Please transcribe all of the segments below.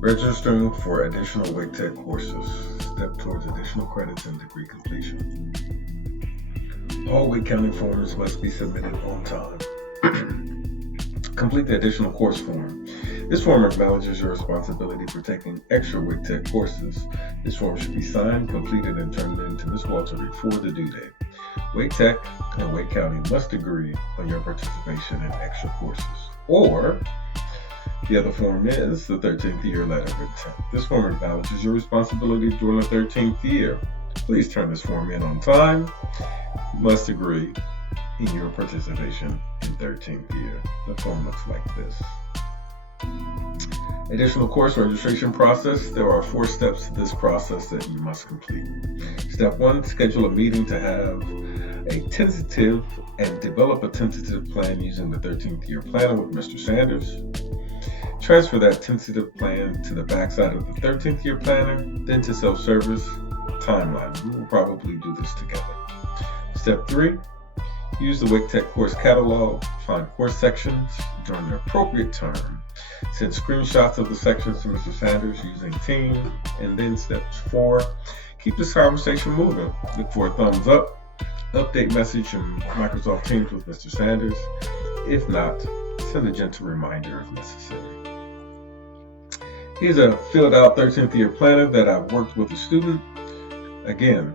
Registering for additional WIC Tech courses. Step towards additional credits and degree completion. All WIC County forms must be submitted on time. Complete the additional course form. This form acknowledges your responsibility for taking extra WIC Tech courses. This form should be signed, completed, and turned in to Ms. Walter before the due date. WIC Tech and WIC County must agree on your participation in extra courses. Or, the other form is the 13th year letter of intent. This form acknowledges your responsibility during the 13th year. Please turn this form in on time. You must agree in your participation in 13th year. The form looks like this. Additional course registration process. There are 4 steps to this process that you must complete. Step 1, schedule a meeting to have a tentative and develop a tentative plan using the 13th year planner with Mr. Sanders. Transfer that tentative plan to the backside of the 13th year planner, then to self-service timeline. We will probably do this together. Step 3, use the WIC Tech course catalog, find course sections during the appropriate term. Send screenshots of the sections to Mr. Sanders using Team. And then step 4, keep this conversation moving. Look for a thumbs up, update message in Microsoft Teams with Mr. Sanders. If not, send a gentle reminder if necessary. Here's a filled out 13th year planner that I've worked with a student. Again,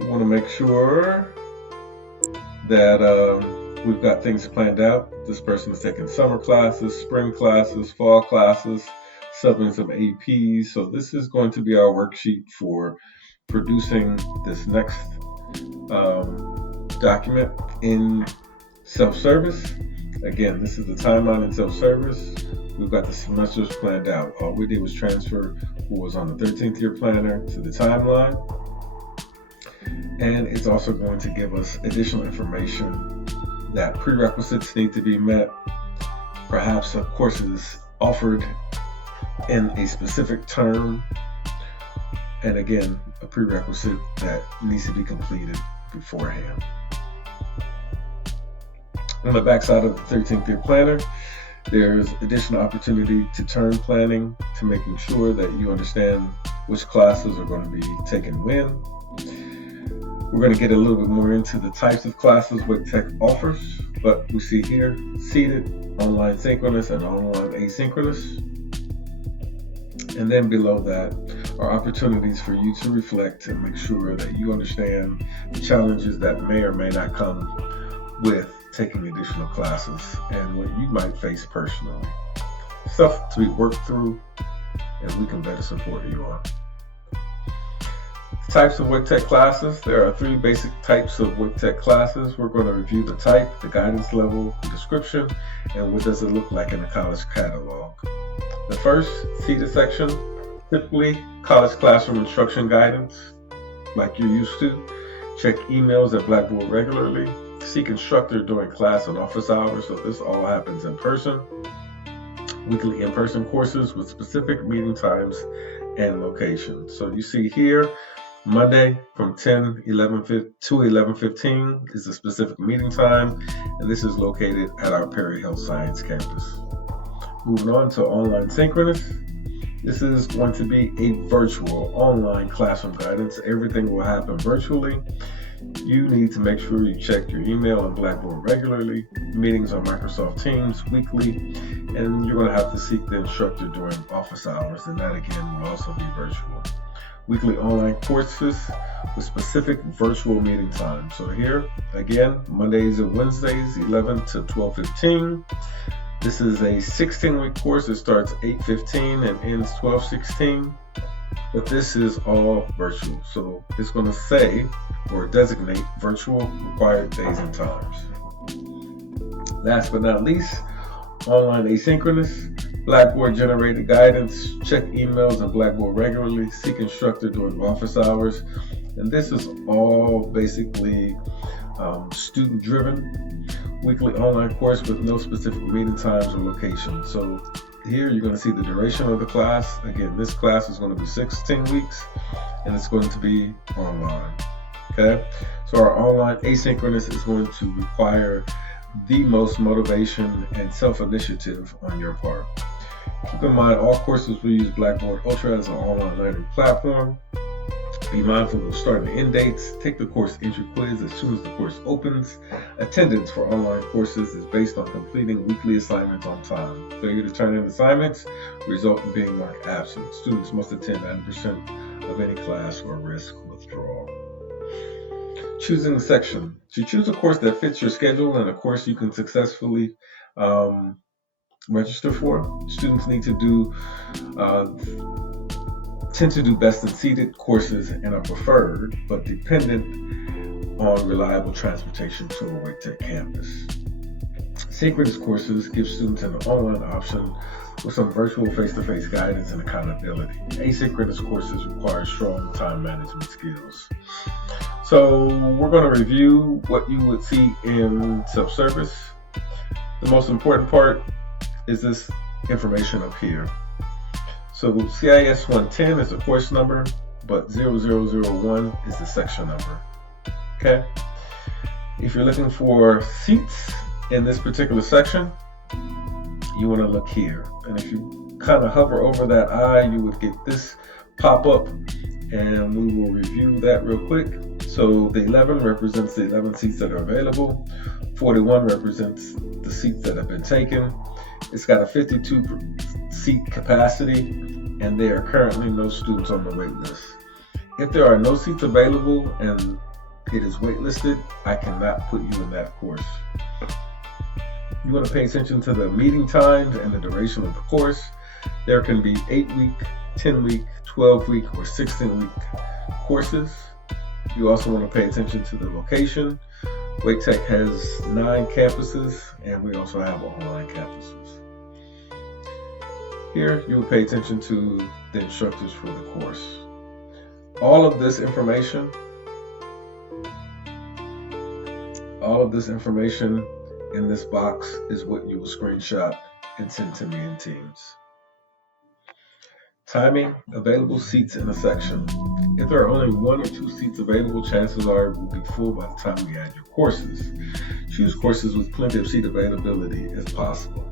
we want to make sure that we've got things planned out. This person is taking summer classes, spring classes, fall classes, subbing some APs. So this is going to be our worksheet for producing this next document in self-service. Again, this is the timeline in self-service. We've got the semesters planned out. All we did was transfer who was on the 13th year planner to the timeline. And it's also going to give us additional information that prerequisites need to be met. Perhaps a course is offered in a specific term. And again, a prerequisite that needs to be completed beforehand. On the backside of the 13th year planner, there's additional opportunity to turn planning, to making sure that you understand which classes are going to be taken when. We're going to get a little bit more into the types of classes WIC Tech offers, but we see here seated, online synchronous, and online asynchronous. And then below that are opportunities for you to reflect and make sure that you understand the challenges that may or may not come with taking additional classes and what you might face personally. Stuff to be worked through and we can better support you on. Types of WIC Tech classes. There are 3 basic types of WIC Tech classes. We're going to review the type, the guidance level, the description, and what does it look like in the college catalog. The first, seated section, typically college classroom instruction guidance, like you're used to. Check emails at Blackboard regularly. Seek instructor during class and office hours, so this all happens in person. Weekly in-person courses with specific meeting times and locations. So you see here, Monday from 10:11 to 11:15 is a specific meeting time, and this is located at our Perry Health Science campus. Moving on to online synchronous. This is going to be a virtual online classroom guidance. Everything will happen virtually. You need to make sure you check your email on Blackboard regularly, meetings on Microsoft Teams weekly, and you're going to have to seek the instructor during office hours, and that again will also be virtual. Weekly online courses with specific virtual meeting times. So here, again, Mondays and Wednesdays, 11 to 12:15. This is a 16-week course. It starts 8:15 and ends 12:16. But this is all virtual. So it's going to say or designate virtual required days and times. Last but not least, online asynchronous. Blackboard generated guidance. Check emails on Blackboard regularly. Seek instructor during office hours. And this is all basically student driven. Weekly online course with no specific meeting times or location. So here you're going to see the duration of the class. Again, this class is going to be 16 weeks and it's going to be online. Okay, so our online asynchronous is going to require the most motivation and self-initiative on your part. Keep in mind, all courses will use Blackboard Ultra as an online learning platform. Be mindful of start and end dates. Take the course entry quiz as soon as the course opens. Attendance for online courses is based on completing weekly assignments on time. Failure to turn in assignments result in being marked absent. Students must attend 90% of any class or risk withdrawal. Choosing a section. To choose a course that fits your schedule and a course you can successfully register for, students need to tend to do best in seated courses and are preferred but dependent on reliable transportation to a Wake Tech campus. Synchronous courses give students an online option with some virtual face-to-face guidance and accountability. Asynchronous courses require strong time management skills. So we're going to review what you would see in self-service. The most important part is this information up here. So CIS 110 is the course number, but 0001 is the section number. Okay. If you're looking for seats in this particular section, you want to look here. And if you kind of hover over that eye, you would get this pop up, and we will review that real quick. So the 11 represents the 11 seats that are available. 41 represents the seats that have been taken. It's got a 52 seat capacity, and there are currently no students on the wait list. If there are no seats available and it is waitlisted, I cannot put you in that course. You want to pay attention to the meeting times and the duration of the course. There can be 8-week, 10-week, 12-week, or 16-week courses. You also want to pay attention to the location. Wake Tech has 9 campuses, and we also have online campuses. Here, you will pay attention to the instructors for the course. All of this information in this box is what you will screenshot and send to me in Teams. Timing, available seats in a section. If there are only 1 or 2 seats available, chances are it will be full by the time we add your courses. Choose courses with plenty of seat availability as possible.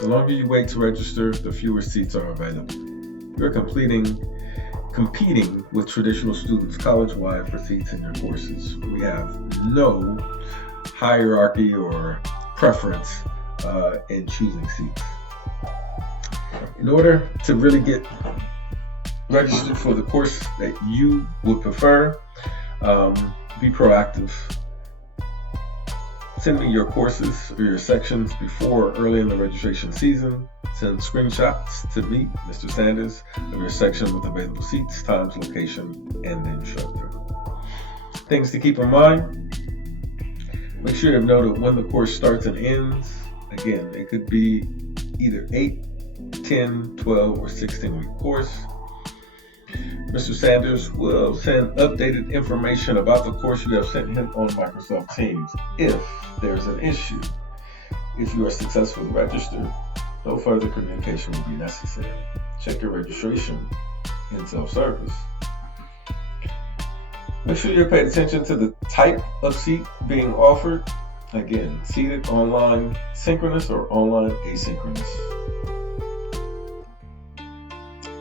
The longer you wait to register, the fewer seats are available. You're competing with traditional students college-wide for seats in your courses. We have no hierarchy or preference in choosing seats. In order to really get registered for the course that you would prefer, be proactive. Send me your courses or your sections before or early in the registration season. Send screenshots to me, Mr. Sanders, of your section with available seats, times, location, and the instructor. Things to keep in mind. Make sure to note when the course starts and ends. Again, it could be either 8, 10, 12, or 16-week course. Mr. Sanders will send updated information about the course you have sent him on Microsoft Teams if there's an issue. If you are successfully registered, no further communication will be necessary. Check your registration in self-service. Make sure you're paying attention to the type of seat being offered. Again, seated, online, synchronous, or online asynchronous.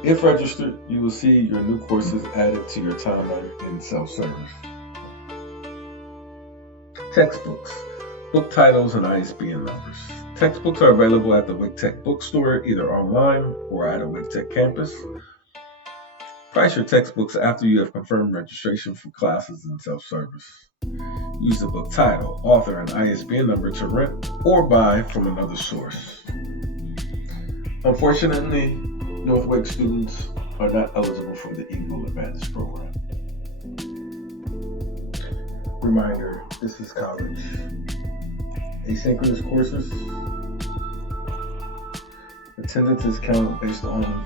If registered, you will see your new courses added to your timeline in self-service. Textbooks, book titles, and ISBN numbers. Textbooks are available at the Wake Tech bookstore, either online or at a Wake Tech campus. Price your textbooks after you have confirmed registration for classes in self-service. Use the book title, author, and ISBN number to rent or buy from another source. Unfortunately, North Wake students are not eligible for the Eagle Advantage program. Reminder, this is college. Asynchronous courses. Attendance is counted based on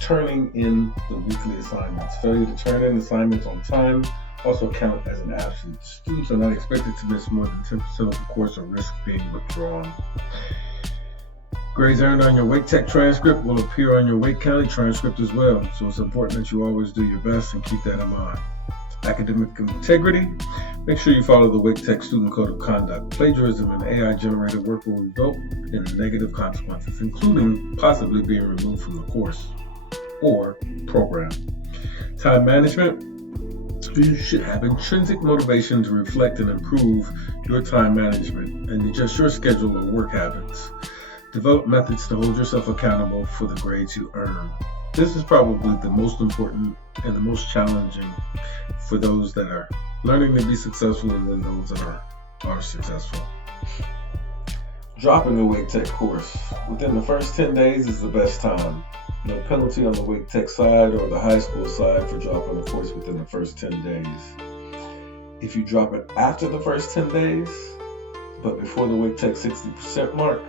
turning in the weekly assignments. Failure to turn in assignments on time also count as an absence. Students are not expected to miss more than 10% of the course or risk being withdrawn. Grades earned on your Wake Tech transcript will appear on your Wake County transcript as well, so it's important that you always do your best and keep that in mind. Academic integrity. Make sure you follow the Wake Tech Student Code of Conduct. Plagiarism and AI-generated work will result in negative consequences, including possibly being removed from the course or program. Time management. You should have intrinsic motivation to reflect and improve your time management and adjust your schedule or work habits. Develop methods to hold yourself accountable for the grades you earn. This is probably the most important and the most challenging for those that are learning to be successful and then those that are successful. Dropping a Wake Tech course within the first 10 days is the best time. No penalty on the Wake Tech side or the high school side for dropping a course within the first 10 days. If you drop it after the first 10 days, but before the Wake Tech 60% mark,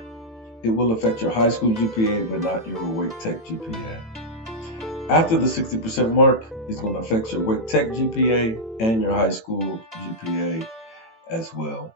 it will affect your high school GPA, but not your Wake Tech GPA. After the 60% mark, it's going to affect your Wake Tech GPA and your high school GPA as well.